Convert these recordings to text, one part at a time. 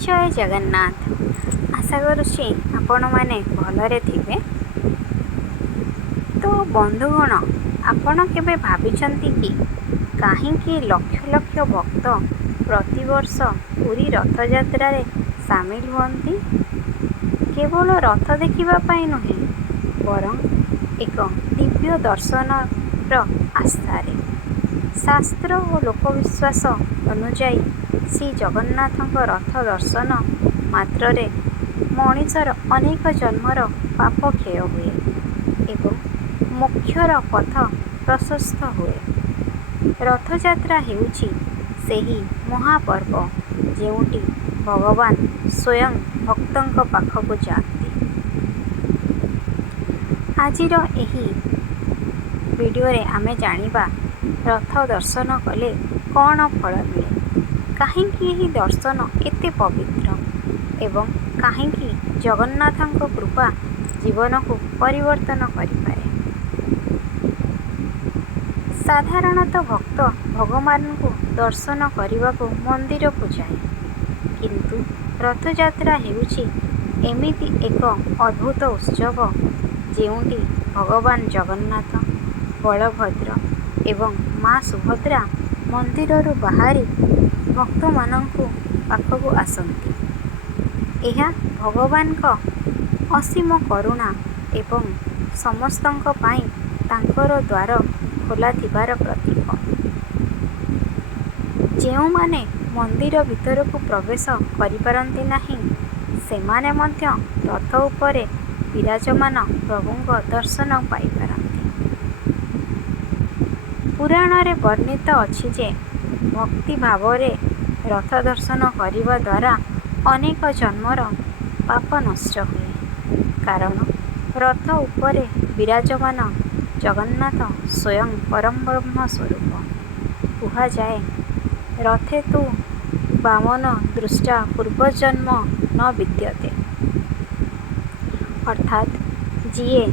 ଜୟ ଜଗନ୍ନାଥ। ଆଶା କରୁଛି ଆପଣମାନେ ଭଲରେ ଥିବେ। ତ ବନ୍ଧୁଗଣ, ଆପଣ କେବେ ଭାବିଛନ୍ତି କି କାହିଁକି ଲକ୍ଷ ଲକ୍ଷ ଭକ୍ତ ପ୍ରତିବର୍ଷ ପୁରୀ ରଥଯାତ୍ରାରେ ସାମିଲ ହୁଅନ୍ତି? କେବଳ ରଥ ଦେଖିବା ପାଇଁ ନୁହେଁ, ବରଂ ଏକ ଦିବ୍ୟ ଦର୍ଶନର ଆସ୍ଥାରେ। ଶାସ୍ତ୍ର ଓ ଲୋକବିଶ୍ୱାସ ଅନୁଯାୟୀ ଶ୍ରୀ ଜଗନ୍ନାଥଙ୍କ ରଥ ଦର୍ଶନ ମାତ୍ରରେ ମଣିଷର ଅନେକ ଜନ୍ମର ପାପ କ୍ଷୟ ହୁଏ ଏବଂ ମୋକ୍ଷର ପଥ ପ୍ରଶସ୍ତ ହୁଏ। ରଥଯାତ୍ରା ହେଉଛି ସେହି ମହାପର୍ବ ଯେଉଁଠି ଭଗବାନ ସ୍ୱୟଂ ଭକ୍ତଙ୍କ ପାଖକୁ ଯାଆନ୍ତି। ଆଜିର ଏହି ଭିଡ଼ିଓରେ ଆମେ ଜାଣିବା ରଥ ଦର୍ଶନ କଲେ କ'ଣ ଫଳ ମିଳେ, କାହିଁକି ଏହି ଦର୍ଶନ ଏତେ ପବିତ୍ର ଏବଂ କାହିଁକି ଜଗନ୍ନାଥଙ୍କ କୃପା ଜୀବନକୁ ପରିବର୍ତ୍ତନ କରିପାରେ। ସାଧାରଣତଃ ଭକ୍ତ ଭଗବାନଙ୍କୁ ଦର୍ଶନ କରିବାକୁ ମନ୍ଦିରକୁ ଯାଏ, କିନ୍ତୁ ରଥଯାତ୍ରା ହେଉଛି ଏମିତି ଏକ ଅଦ୍ଭୁତ ଉତ୍ସବ ଯେଉଁଠି ଭଗବାନ ଜଗନ୍ନାଥ, ବଳଭଦ୍ର ଏବଂ ମା ସୁଭଦ୍ରା ମନ୍ଦିରରୁ ବାହାରି ଭକ୍ତମାନଙ୍କ ପାଖକୁ ଆସନ୍ତି। ଏହା ଭଗବାନଙ୍କ ଅସୀମ କରୁଣା ଏବଂ ସମସ୍ତଙ୍କ ପାଇଁ ତାଙ୍କର ଦ୍ୱାର ଖୋଲା ଥିବାର ପ୍ରତୀକ। ଯେଉଁମାନେ ମନ୍ଦିର ଭିତରକୁ ପ୍ରବେଶ କରିପାରନ୍ତି ନାହିଁ, ସେମାନେ ମଧ୍ୟ ରଥ ଉପରେ ବିରାଜମାନ ପ୍ରଭୁଙ୍କ ଦର୍ଶନ ପାଇପାରନ୍ତି। ପୁରାଣରେ ବର୍ଣ୍ଣିତ ଅଛି ଯେ ଭକ୍ତି ଭାବରେ ରଥ ଦର୍ଶନ କରିବା ଦ୍ୱାରା ଅନେକ ଜନ୍ମର ପାପ ନଷ୍ଟ ହୁଏ, କାରଣ ରଥ ଉପରେ ବିରାଜମାନ ଜଗନ୍ନାଥ ସ୍ୱୟଂ ପରଂବ୍ରହ୍ମ ସ୍ୱରୂପ। କୁହାଯାଏ, ରଥେ ତୁ ବାମନ ଦୃଷ୍ଟା ପୂର୍ବଜନ୍ମ ନ ବିଦ୍ୟତେ। ଅର୍ଥାତ୍ ଯିଏ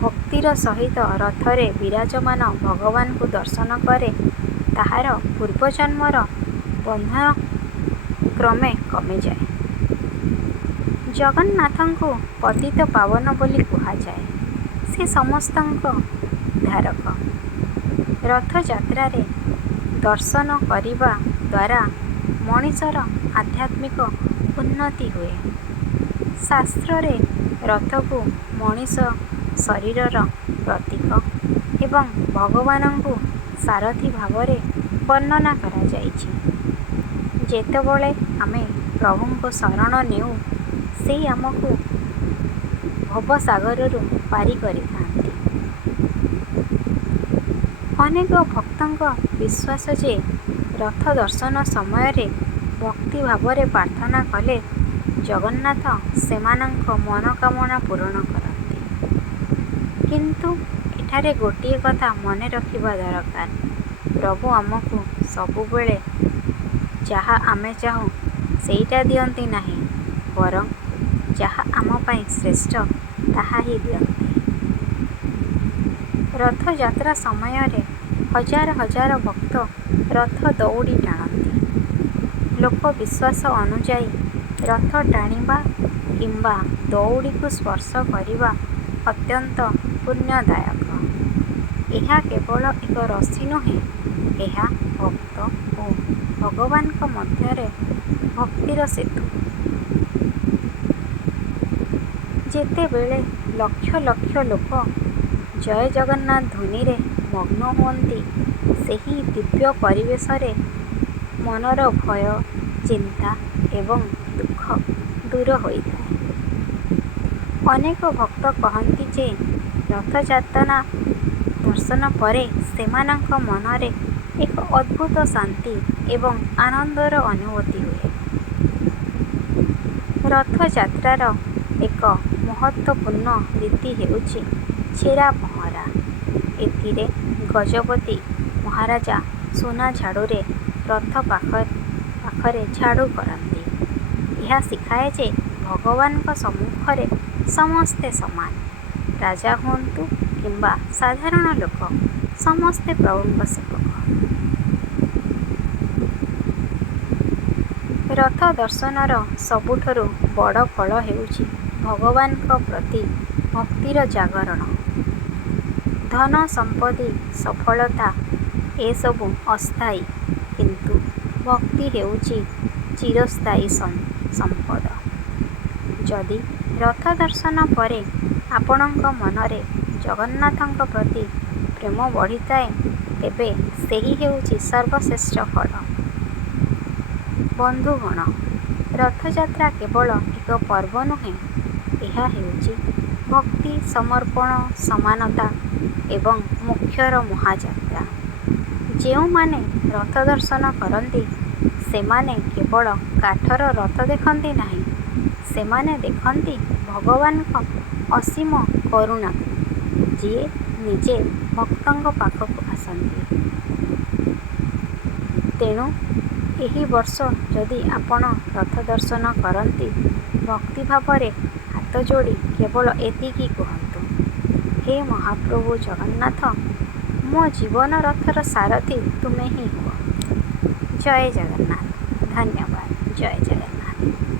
ଭକ୍ତିର ସହିତ ରଥରେ ବିରାଜମାନ ଭଗବାନଙ୍କୁ ଦର୍ଶନ କରେ, ତାହାର ପୂର୍ବଜନ୍ମର ବନ୍ଧନ କ୍ରମେ କମିଯାଏ। ଜଗନ୍ନାଥଙ୍କୁ ପତିତ ପାବନ ବୋଲି କୁହାଯାଏ। ସେ ସମସ୍ତଙ୍କ ଉଦ୍ଧାରକ। ରଥଯାତ୍ରାରେ ଦର୍ଶନ କରିବା ଦ୍ୱାରା ମଣିଷର ଆଧ୍ୟାତ୍ମିକ ଉନ୍ନତି ହୁଏ। ଶାସ୍ତ୍ରରେ ରଥକୁ ମଣିଷ ଶରୀରର ପ୍ରତୀକ ଏବଂ ଭଗବାନଙ୍କୁ ସାରଥୀ ଭାବରେ ବର୍ଣ୍ଣନା କରାଯାଇଛି। ଯେତେବେଳେ ଆମେ ପ୍ରଭୁଙ୍କୁ ଶରଣ ନେଉ, ସେ ଆମକୁ ଭବସାଗରରୁ ପାରି କରିଥାନ୍ତି। ଅନେକ ଭକ୍ତଙ୍କ ବିଶ୍ୱାସ ଯେ ରଥ ଦର୍ଶନ ସମୟରେ ଭକ୍ତି ଭାବରେ ପ୍ରାର୍ଥନା କଲେ ଜଗନ୍ନାଥ ସେମାନଙ୍କ ମନୋକାମନା ପୂରଣ କରନ୍ତି। କିନ୍ତୁ ଏଠାରେ ଗୋଟିଏ କଥା ମନେ ରଖିବା ଦରକାର, ପ୍ରଭୁ ଆମକୁ ସବୁବେଳେ ଯାହା ଆମେ ଚାହୁଁ ସେଇଟା ଦିଅନ୍ତି ନାହିଁ, ବରଂ ଯାହା ଆମ ପାଇଁ ଶ୍ରେଷ୍ଠ ତାହା ହିଁ ଦିଅନ୍ତି। ରଥଯାତ୍ରା ସମୟରେ ହଜାର ହଜାର ଭକ୍ତ ରଥ ଦଉଡ଼ି ଟାଣନ୍ତି। ଲୋକବିଶ୍ୱାସ ଅନୁଯାୟୀ ରଥ ଟାଣିବା କିମ୍ବା ଦଉଡ଼ିକୁ ସ୍ପର୍ଶ କରିବା ଅତ୍ୟନ୍ତ ପୁଣ୍ୟଦାୟକ। ଏହା କେବଳ ଏକ ରଶି ନୁହେଁ, ଏହା ଭକ୍ତ ଓ ଭଗବାନଙ୍କ ମଧ୍ୟରେ ଭକ୍ତିର ସେତୁ। ଯେତେବେଳେ ଲକ୍ଷ ଲକ୍ଷ ଲୋକ ଜୟ ଜଗନ୍ନାଥ ଧ୍ୱନିରେ ମଗ୍ନ ହୁଅନ୍ତି, ସେହି ଦିବ୍ୟ ପରିବେଶରେ ମନର ଭୟ, ଚିନ୍ତା ଏବଂ ଦୁଃଖ ଦୂର ହୋଇଥାଏ। ଅନେକ ଭକ୍ତ କହନ୍ତି ଯେ ରଥଯାତ୍ରା ଦର୍ଶନ ପରେ ସେମାନଙ୍କ ମନରେ ଏକ ଅଦ୍ଭୁତ ଶାନ୍ତି ଏବଂ ଆନନ୍ଦର ଅନୁଭୂତି ହୁଏ। ରଥଯାତ୍ରାର ଏକ ମହତ୍ତ୍ୱପୂର୍ଣ୍ଣ ରୀତି ହେଉଛି ଛେରା ପହଁରା। ଏଥିରେ ଗଜପତି ମହାରାଜା ସୁନା ଝାଡ଼ୁରେ ରଥ ପାଖରେ ଝାଡ଼ୁ କରନ୍ତି। ଏହା ଶିଖାଏ ଯେ ଭଗବାନଙ୍କ ସମ୍ମୁଖରେ ସମସ୍ତେ ସମାନ। ରାଜା ହୁଅନ୍ତୁ କିମ୍ବା ସାଧାରଣ ଲୋକ, ସମସ୍ତେ ପ୍ରଭୁଙ୍କ ସେବକ। ରଥ ଦର୍ଶନର ସବୁଠାରୁ ବଡ଼ ଫଳ ହେଉଛି ଭଗବାନଙ୍କ ପ୍ରତି ଭକ୍ତିର ଜାଗରଣ। ଧନ ସମ୍ପତ୍ତି ସଫଳତା ଏସବୁ ଅସ୍ଥାୟୀ, କିନ୍ତୁ ଭକ୍ତି ହେଉଛି ଚିରସ୍ଥାୟୀ ସମ୍ପଦ। ଯଦି ରଥ ଦର୍ଶନ ପରେ ଆପଣଙ୍କ ମନରେ ଜଗନ୍ନାଥଙ୍କ ପ୍ରତି ପ୍ରେମ ବଢ଼ିଥାଏ, ତେବେ ସେହି ହେଉଛି ସର୍ବଶ୍ରେଷ୍ଠ ଫଳ। ବନ୍ଧୁଗଣ, ରଥଯାତ୍ରା କେବଳ ଏକ ପର୍ବ ନୁହେଁ, ଏହା ହେଉଛି ଭକ୍ତି, ସମର୍ପଣ, ସମାନତା ଏବଂ ମୋକ୍ଷର ମହାଯାତ୍ରା। ଯେଉଁମାନେ ରଥ ଦର୍ଶନ କରନ୍ତି, ସେମାନେ କେବଳ କାଠର ରଥ ଦେଖନ୍ତି ନାହିଁ, ସେମାନେ ଦେଖନ୍ତି ଭଗବାନଙ୍କ ଅସୀମ କରୁଣାକୁ, ଯିଏ ନିଜେ ଭକ୍ତଙ୍କ ପାଖକୁ ଆସନ୍ତି। ତେଣୁ ଏହି ବର୍ଷ ଯଦି ଆପଣ ରଥ ଦର୍ଶନ କରନ୍ତି, ଭକ୍ତିଭାବରେ ହାତ ଯୋଡ଼ି କେବଳ ଏତିକି କୁହନ୍ତୁ, ହେ ମହାପ୍ରଭୁ ଜଗନ୍ନାଥ, ମୋ ଜୀବନ ରଥର ସାରଥୀ ତୁମେ ହିଁ ହୁଅ। ଜୟ ଜଗନ୍ନାଥ। ଧନ୍ୟବାଦ। ଜୟ ଜଗନ୍ନାଥ।